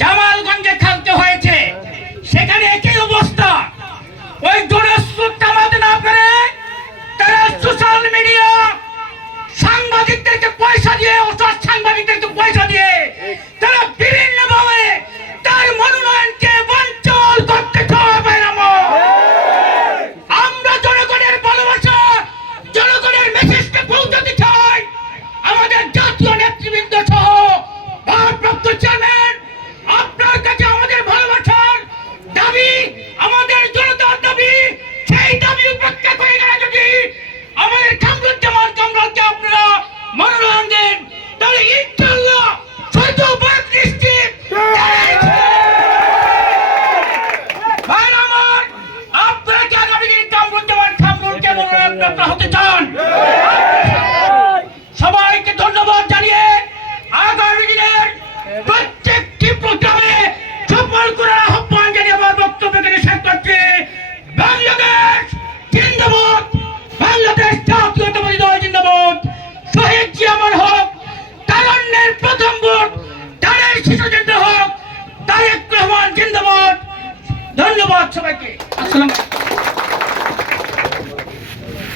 জামালগঞ্জে খেলতে হয়েছে, সেখানে একই অবস্থা। ওই জনস্রোত কামাতে না পেরে তারা সোশ্যাল মিডিয়া সাংবাদিকদেরকে পয়সা দিয়ে, অসৎ সাংবাদিকদেরকে পয়সা দিয়ে তারা বিভিন্নভাবে তার মনোনয়নকে বঞ্চল করতে চাবে না। আমরা জনগণের ভালোবাসা, জনগণের মেসেজকে পৌঁছাতে চাই। আমাদের জাতীয় নেতৃবৃন্দ সহ ভারপ্রাপ্ত চেয়ারম্যান, আপনার কাছে আমাদের ভালোবাসার দাবি, আমাদের জনতার দাবি, সেই দাবি উপেক্ষা করে গেলে যদি আমাদের কামরুজ্জামান কামরুলকে আপনারা মনোনয়ন দেন, তাহলে ইনশাআল্লাহ শতভাগ নিশ্চিত আপনারা কি আগামী দিন কামরুজ্জামান কামরুলকে মনোনয়ন হতে চান? সবাইকে ধন্যবাদ জানিয়ে আগামী দিনের প্রত্যেকটি প্রোগ্রামে সফল করার আহ্বান জানিয়ে আমার বক্তব্যকে শেষ করছি। বাংলাদেশ জিন্দাবাদ, বাংলাদেশ জাতীয়তাবাদী দল জিন্দাবাদ, শহীদ জিয়া অমর হোক, তারুণ্যের প্রথম ভোট তারেক শিশু জিন্দা হোক, তারেক রহমান জিন্দাবাদ। ধন্যবাদ সবাইকে। আসসালামু আলাইকুম।